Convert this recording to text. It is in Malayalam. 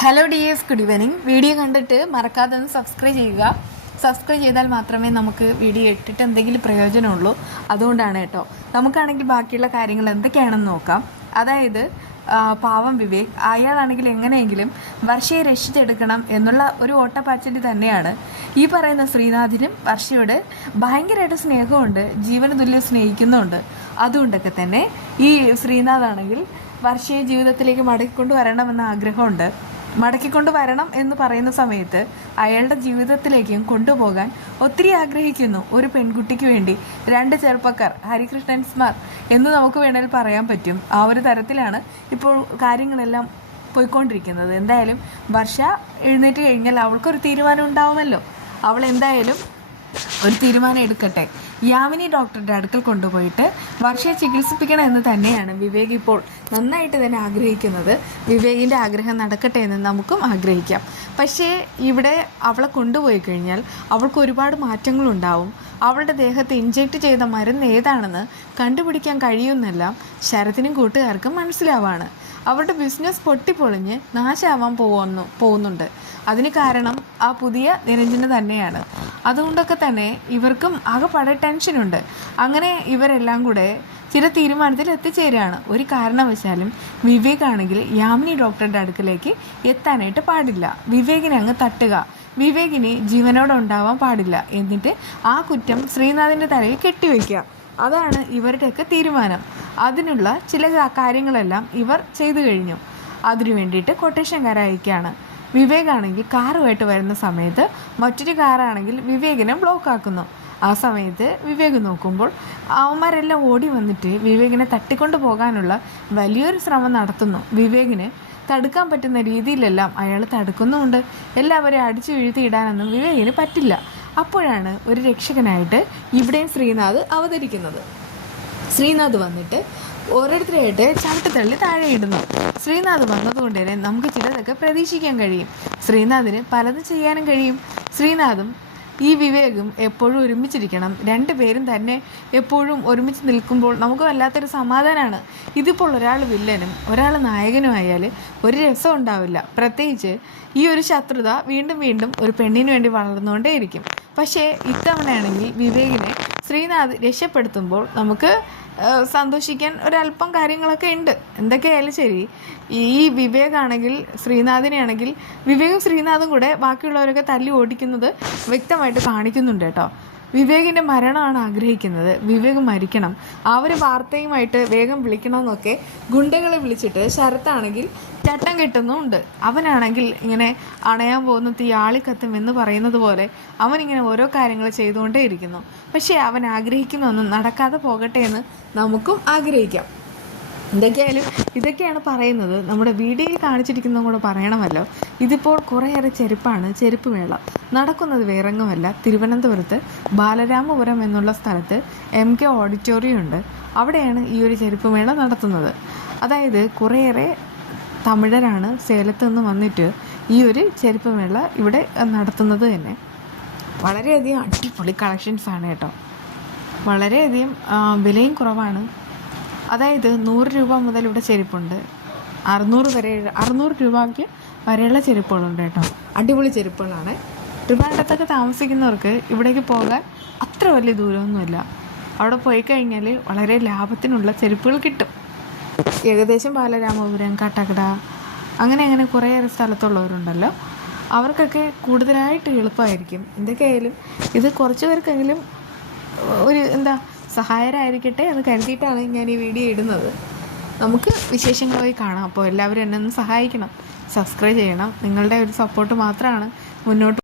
Hello dears, good evening. Video കണ്ടിട്ട് മറക്കാതെ ഒന്ന് സബ്സ്ക്രൈബ് ചെയ്യുക. സബ്സ്ക്രൈബ് ചെയ്താൽ മാത്രമേ നമുക്ക് വീഡിയോ ഇട്ടിട്ട് എന്തെങ്കിലും പ്രയോജനമുള്ളൂ. അതുകൊണ്ടാണ് കേട്ടോ. നമുക്കാണെങ്കിൽ ബാക്കിയുള്ള കാര്യങ്ങൾ എന്തൊക്കെയാണെന്ന് നോക്കാം. അതായത് പാവം വിവേക്, അയാളാണെങ്കിൽ എങ്ങനെയെങ്കിലും വർഷയെ രക്ഷിച്ചെടുക്കണം എന്നുള്ള ഒരു ഓട്ടപ്പാച്ചിൽ തന്നെയാണ്. ഈ പറയുന്ന ശ്രീനാഥിനും വർഷയോട് ഭയങ്കരമായിട്ട് സ്നേഹമുണ്ട്, ജീവന് തുല്യം സ്നേഹിക്കുന്നുണ്ട്. അതുകൊണ്ടൊക്കെ തന്നെ ഈ ശ്രീനാഥാണെങ്കിൽ വർഷയെ ജീവിതത്തിലേക്ക് മടക്കിക്കൊണ്ട് വരണമെന്ന ആഗ്രഹമുണ്ട്. മടക്കിക്കൊണ്ട് വരണം എന്ന് പറയുന്ന സമയത്ത് അയാളുടെ ജീവിതത്തിലേക്കും കൊണ്ടുപോകാൻ ഒത്തിരി ആഗ്രഹിക്കുന്നു. ഒരു പെൺകുട്ടിക്ക് വേണ്ടി രണ്ട് ചെറുപ്പക്കാർ, ഹരികൃഷ്ണൻസ്മാർ എന്ന് നമുക്ക് വേണമെങ്കിൽ പറയാൻ പറ്റും. ആ ഒരു തരത്തിലാണ് ഇപ്പോൾ കാര്യങ്ങളെല്ലാം പോയിക്കൊണ്ടിരിക്കുന്നത്. എന്തായാലും വർഷ എഴുന്നേറ്റ് കഴിഞ്ഞാൽ അവൾക്കൊരു തീരുമാനം ഉണ്ടാവുമല്ലോ. അവൾ എന്തായാലും ഒരു തീരുമാനം എടുക്കട്ടെ. യാമിനി ഡോക്ടറുടെ അടുക്കൽ കൊണ്ടുപോയിട്ട് വർഷയെ ചികിത്സിപ്പിക്കണം എന്ന് തന്നെയാണ് വിവേക് ഇപ്പോൾ നന്നായിട്ട് തന്നെ ആഗ്രഹിക്കുന്നത്. വിവേകിൻ്റെ ആഗ്രഹം നടക്കട്ടെ എന്ന് നമുക്കും ആഗ്രഹിക്കാം. പക്ഷേ ഇവിടെ അവളെ കൊണ്ടുപോയി കഴിഞ്ഞാൽ അവൾക്ക് ഒരുപാട് മാറ്റങ്ങളുണ്ടാവും. അവളുടെ ദേഹത്ത് ഇൻജെക്റ്റ് ചെയ്ത മരുന്ന് ഏതാണെന്ന് കണ്ടുപിടിക്കാൻ കഴിയുമെന്നെല്ലാം ശരത്തിനും കൂട്ടുകാർക്കും മനസ്സിലാവാണ്. അവരുടെ ബിസിനസ് പൊട്ടിപ്പൊളിഞ്ഞ് നാശമാവാൻ പോകുന്നുണ്ട്. അതിന് കാരണം ആ പുതിയ നിരഞ്ജന തന്നെയാണ്. അതുകൊണ്ടൊക്കെ തന്നെ ഇവർക്കും ആകെപ്പാടെ ടെൻഷനുണ്ട്. അങ്ങനെ ഇവരെല്ലാം കൂടെ ചില തീരുമാനത്തിൽ എത്തിച്ചേരുകയാണ്. ഒരു കാരണവശാലും വിവേകാണെങ്കിൽ യാമിനി ഡോക്ടറുടെ അടുക്കലേക്ക് എത്താനായിട്ട് പാടില്ല. വിവേകിനെ അങ്ങ് തട്ടുക, വിവേകിന് ജീവനോടെ ഉണ്ടാവാൻ പാടില്ല. എന്നിട്ട് ആ കുറ്റം ശ്രീനാഥിൻ്റെ തലയിൽ കെട്ടിവെക്കുക. അതാണ് ഇവരുടെയൊക്കെ തീരുമാനം. അതിനുള്ള ചില കാര്യങ്ങളെല്ലാം ഇവർ ചെയ്തു കഴിഞ്ഞു. അതിനു വേണ്ടിയിട്ട് കൊട്ടേഷൻകാരെ അയക്കുകയാണ്. വിവേകാണെങ്കിൽ കാറുമായിട്ട് വരുന്ന സമയത്ത് മറ്റൊരു കാറാണെങ്കിൽ വിവേകിനെ ബ്ലോക്ക് ആക്കുന്നു. ആ സമയത്ത് വിവേക് നോക്കുമ്പോൾ അവന്മാരെല്ലാം ഓടി വന്നിട്ട് വിവേകിനെ തട്ടിക്കൊണ്ട് പോകാനുള്ള വലിയൊരു ശ്രമം നടത്തുന്നു. വിവേകിന് തടുക്കാൻ പറ്റുന്ന രീതിയിലെല്ലാം അയാൾ തടുക്കുന്നുമുണ്ട്. എല്ലാവരെയും അടിച്ചു വീഴ്ത്തിയിടാനൊന്നും വിവേകിന് പറ്റില്ല. അപ്പോഴാണ് ഒരു രക്ഷകനായിട്ട് ഇവിടെയും ശ്രീനാഥ് അവതരിക്കുന്നത്. ശ്രീനാഥ് വന്നിട്ട് ഓരോരുത്തരായിട്ട് ചവിട്ടിത്തള്ളി താഴെ ഇടുന്നു. ശ്രീനാഥ് വന്നതുകൊണ്ട് തന്നെ നമുക്ക് ചിലതൊക്കെ പ്രതീക്ഷിക്കാൻ കഴിയും. ശ്രീനാഥിന് പലതും ചെയ്യാനും കഴിയും. ശ്രീനാഥും ഈ വിവേകും എപ്പോഴും ഒരുമിച്ചിരിക്കണം. രണ്ടുപേരും തന്നെ എപ്പോഴും ഒരുമിച്ച് നിൽക്കുമ്പോൾ നമുക്ക് വല്ലാത്തൊരു സമാധാനമാണ്. ഇതിപ്പോൾ ഒരാൾ വില്ലനും ഒരാൾ നായകനും ആയാൽ ഒരു രസം ഉണ്ടാവില്ല. പ്രത്യേകിച്ച് ഈ ഒരു ശത്രുത വീണ്ടും വീണ്ടും ഒരു പെണ്ണിന് വേണ്ടി വളർന്നുകൊണ്ടേയിരിക്കും. പക്ഷേ ഇത്തവണയാണെങ്കിൽ വിവേകിനെ ശ്രീനാഥ് രക്ഷപ്പെടുത്തുമ്പോൾ നമുക്ക് സന്തോഷിക്കാൻ ഒരല്പം കാര്യങ്ങളൊക്കെ ഉണ്ട്. എന്തൊക്കെയായാലും ശരി, ഈ വിവേകാണെങ്കിൽ ശ്രീനാഥിനെ ആണെങ്കിൽ വിവേകും ശ്രീനാഥും കൂടെ ബാക്കിയുള്ളവരൊക്കെ തല്ലി ഓടിക്കുന്നത് വ്യക്തമായിട്ട് കാണിക്കുന്നുണ്ട് കേട്ടോ. വിവേകിൻ്റെ മരണമാണ് ആഗ്രഹിക്കുന്നത്. വിവേക് മരിക്കണം, ആ ഒരു വാർത്തയുമായിട്ട് വേഗം വിളിക്കണമെന്നൊക്കെ ഗുണ്ടകളെ വിളിച്ചിട്ട് ശരത്താണെങ്കിൽ ചട്ടം കെട്ടുന്നുമുണ്ട്. അവനാണെങ്കിൽ ഇങ്ങനെ അണയാൻ പോകുന്ന തീ ആളിക്കത്തും എന്ന് പറയുന്നത് പോലെ അവനിങ്ങനെ ഓരോ കാര്യങ്ങൾ ചെയ്തുകൊണ്ടേ ഇരിക്കുന്നു. പക്ഷേ അവൻ ആഗ്രഹിക്കുന്നൊന്നും നടക്കാതെ പോകട്ടെ എന്ന് നമുക്കും ആഗ്രഹിക്കാം. എന്തൊക്കെയായാലും ഇതൊക്കെയാണ് പറയുന്നത്. നമ്മുടെ വീഡിയോയിൽ കാണിച്ചിരിക്കുന്നതും കൂടെ പറയണമല്ലോ. ഇതിപ്പോൾ കുറേയേറെ ചെരുപ്പാണ്. ചെരുപ്പ് മേള നടക്കുന്നത് വേറെങ്ങുമല്ല, തിരുവനന്തപുരത്ത് ബാലരാമപുരം എന്നുള്ള സ്ഥലത്ത് MK ഓഡിറ്റോറിയം ഉണ്ട്. അവിടെയാണ് ഈ ഒരു ചെരുപ്പ് മേള നടത്തുന്നത്. അതായത് കുറേയേറെ തമിഴരാണ് സേലത്ത് നിന്ന് വന്നിട്ട് ഈ ഒരു ചെരുപ്പ് മേള ഇവിടെ നടത്തുന്നത് തന്നെ. വളരെയധികം അടിപൊളി കളക്ഷൻസാണ് കേട്ടോ. വളരെയധികം വിലയും കുറവാണ്. അതായത് 100 രൂപ മുതൽ ഇവിടെ ചെരുപ്പുണ്ട്. 600 രൂപയ്ക്ക് വരെയുള്ള ചെരുപ്പുകളുണ്ട് കേട്ടോ. അടിപൊളി ചെരുപ്പുകളാണ്. ട്രിവാൻഡ്രത്തൊക്കെ താമസിക്കുന്നവർക്ക് ഇവിടേക്ക് പോകാൻ അത്ര വലിയ ദൂരമൊന്നുമില്ല. അവിടെ പോയി കഴിഞ്ഞാൽ വളരെ ലാഭത്തിനുള്ള ചെരുപ്പുകൾ കിട്ടും. ഏകദേശം ബാലരാമപുരം, കാട്ടാക്കട അങ്ങനെ കുറേയേറെ സ്ഥലത്തുള്ളവരുണ്ടല്ലോ, അവർക്കൊക്കെ കൂടുതലായിട്ട് എളുപ്പമായിരിക്കും. എന്തൊക്കെയായാലും ഇത് കുറച്ച് പേർക്കെങ്കിലും ഒരു സഹായകരമായിരിക്കട്ടെ എന്ന് കരുതിയിട്ടാണ് ഞാൻ ഈ വീഡിയോ ഇടുന്നത്. നമുക്ക് വിശേഷങ്ങളായി കാണാം. അപ്പോൾ എല്ലാവരും എന്നെ ഒന്ന് സഹായിക്കണം, സബ്സ്ക്രൈബ് ചെയ്യണം. നിങ്ങളുടെ ഒരു സപ്പോർട്ട് മാത്രമാണ് മുന്നോട്ട്